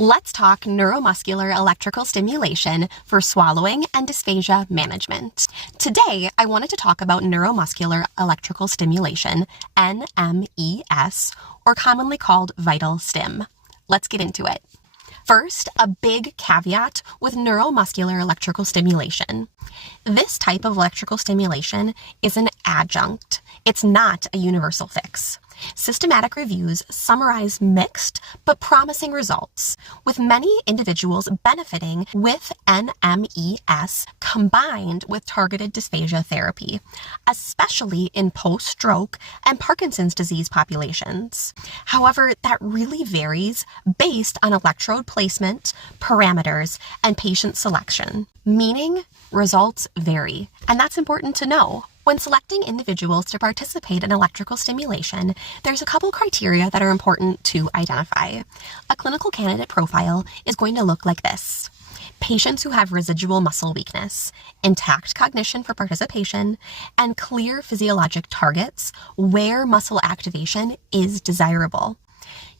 Let's talk neuromuscular electrical stimulation for swallowing and dysphagia management. Today, I wanted to talk about neuromuscular electrical stimulation, NMES, or commonly called VitalStim. Let's get into it. First, a big caveat with neuromuscular electrical stimulation. This type of electrical stimulation is an adjunct. It's not a universal fix. Systematic reviews summarize mixed but promising results, with many individuals benefiting with NMES combined with targeted dysphagia therapy, especially in post-stroke and Parkinson's disease populations. However, that really varies based on electrode placement, parameters, and patient selection, meaning results vary. And that's important to know. When selecting individuals to participate in electrical stimulation, there's a couple criteria that are important to identify. A clinical candidate profile is going to look like this. Patients who have residual muscle weakness, intact cognition for participation, and clear physiologic targets where muscle activation is desirable.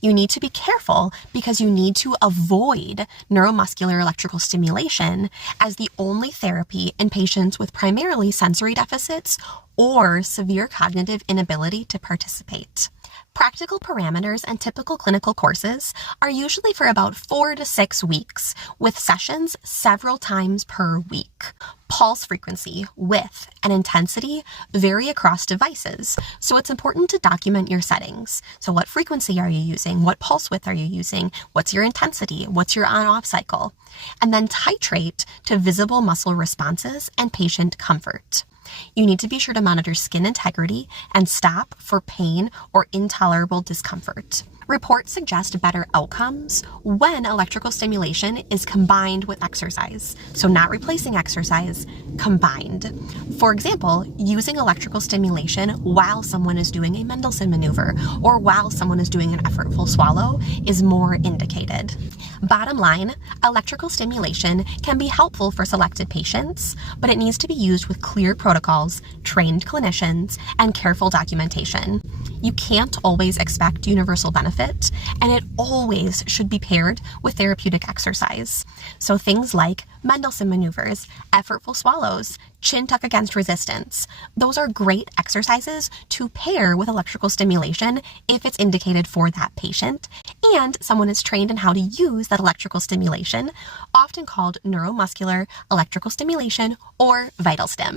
You need to be careful because you need to avoid neuromuscular electrical stimulation as the only therapy in patients with primarily sensory deficits or severe cognitive inability to participate. Practical parameters and typical clinical courses are usually for about 4 to 6 weeks, with sessions several times per week. Pulse frequency, width, and intensity vary across devices, so it's important to document your settings. So what frequency are you using? What pulse width are you using? What's your intensity? What's your on-off cycle? And then titrate to visible muscle responses and patient comfort. You need to be sure to monitor skin integrity and stop for pain or intolerable discomfort. Reports suggest better outcomes when electrical stimulation is combined with exercise. So not replacing exercise, combined. For example, using electrical stimulation while someone is doing a Mendelssohn maneuver or while someone is doing an effortful swallow is more indicated. Bottom line, electrical stimulation can be helpful for selected patients, but it needs to be used with clear protocols, trained clinicians, and careful documentation. You can't always expect universal benefit, and it always should be paired with therapeutic exercise. So things like Mendelssohn maneuvers, effortful swallows, chin tuck against resistance. Those are great exercises to pair with electrical stimulation if it's indicated for that patient, and someone is trained in how to use that electrical stimulation, often called neuromuscular electrical stimulation or VitalStim.